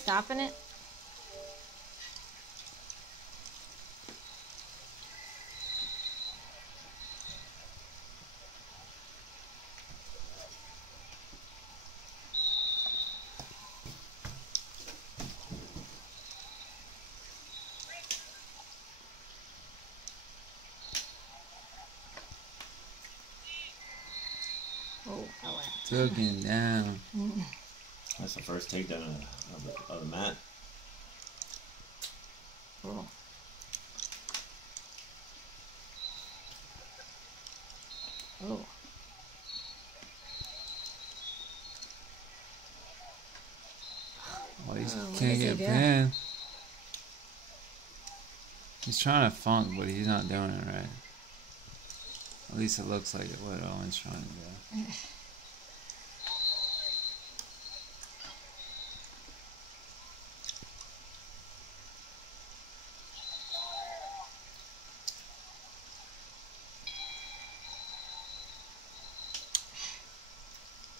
stopping it? Oh, Still getting down. That's the first takedown of the mat. Oh. Oh. Well, he what can't is he get doing? pinned. He's trying to funk, but he's not doing it right. At least it looks like it, what Owen's trying to do.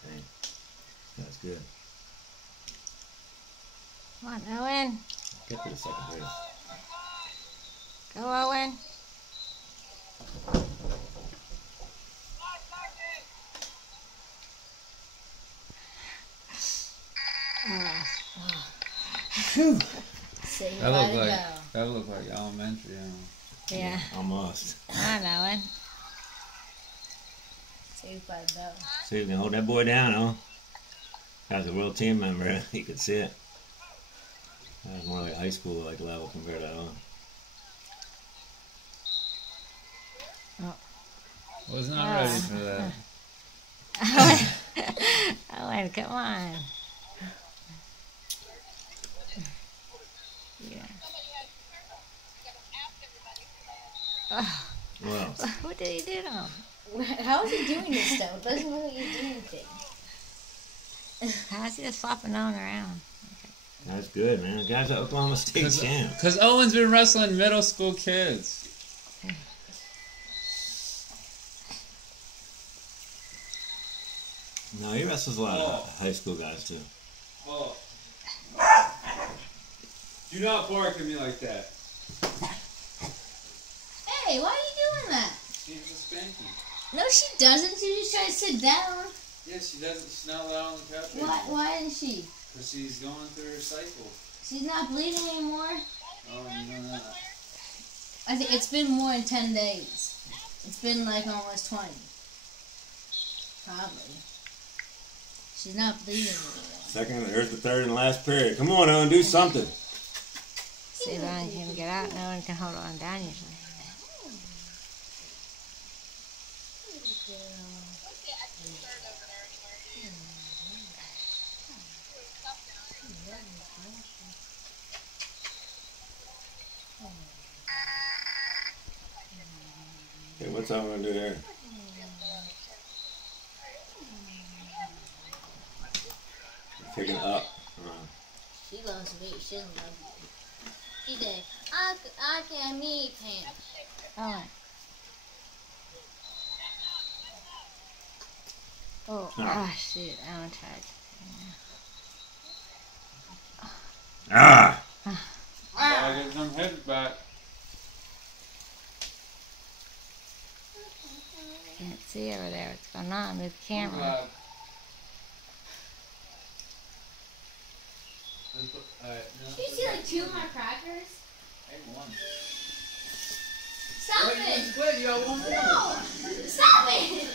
Dang. That's good. Come on, Owen. Get to the second base. Go, Owen. Say That looked gotta like elementary. Yeah. Almost. Come on, Owen. Saved by the bell. See, you can hold that boy down, huh? As a real team member, you could see it. That was more like high school level compared to that one. Was not ready for that. Owen, come on. Yeah. Oh, Well, what did he do to him? How is he doing this though? It doesn't look like he's doing anything. How's he just flopping on around? that's good, man. The guy's an Oklahoma State champ. Because Owen's been wrestling middle school kids. No, he wrestles a lot of high school guys, too. Oh. Do not bark at me like that. Hey, why are you doing that? She's a spanky. No, she doesn't. She just trying to sit down. Yes, she doesn't. She's not allowed on the couch. Why isn't she? Because she's going through her cycle. She's not bleeding anymore. Oh, you know that. I think it's been more than 10 days. It's been like almost 20. Probably. She's not bleeding anymore. Second, there's the third and last period. Come on, Owen, do something. See if Owen can get out. No one can hold on down usually. Okay, what's Owen going to do there? Kicking up. She loves me. She doesn't love you. She said, I can't meet him. Owen. Oh, shit. Owen tried. Ah! Gotta get some heads back. Can't see over there what's going on. Move the camera. Did you see like 2 of my crackers? One. Stop it! Good, you got one more. No! Stop it!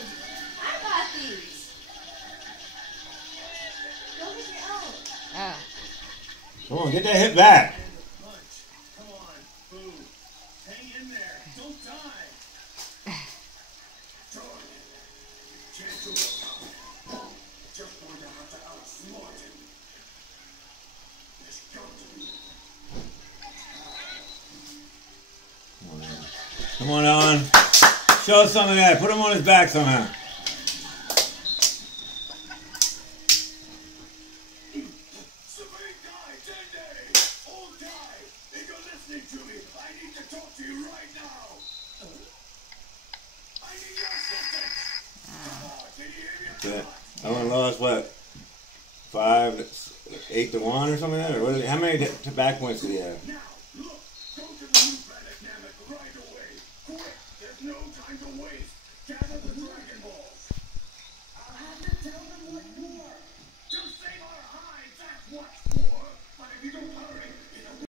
I got these. Go get your own. Oh. Come on, get that hit back. Come on, Boo. Hang in there. Don't die. Can't do it. Just going to have to outsmart him. There's got to be. Come on, Owen. Show us some of that. Put him on his back somehow. Somebody die, Dende! All die! If you're listening to me, I need to talk to you right now! I need your assistance! Come on, can you hear me? Good. Owen lost what? 5, 8 to 1 or something like that? Or what is it? How many back points did he have? Now,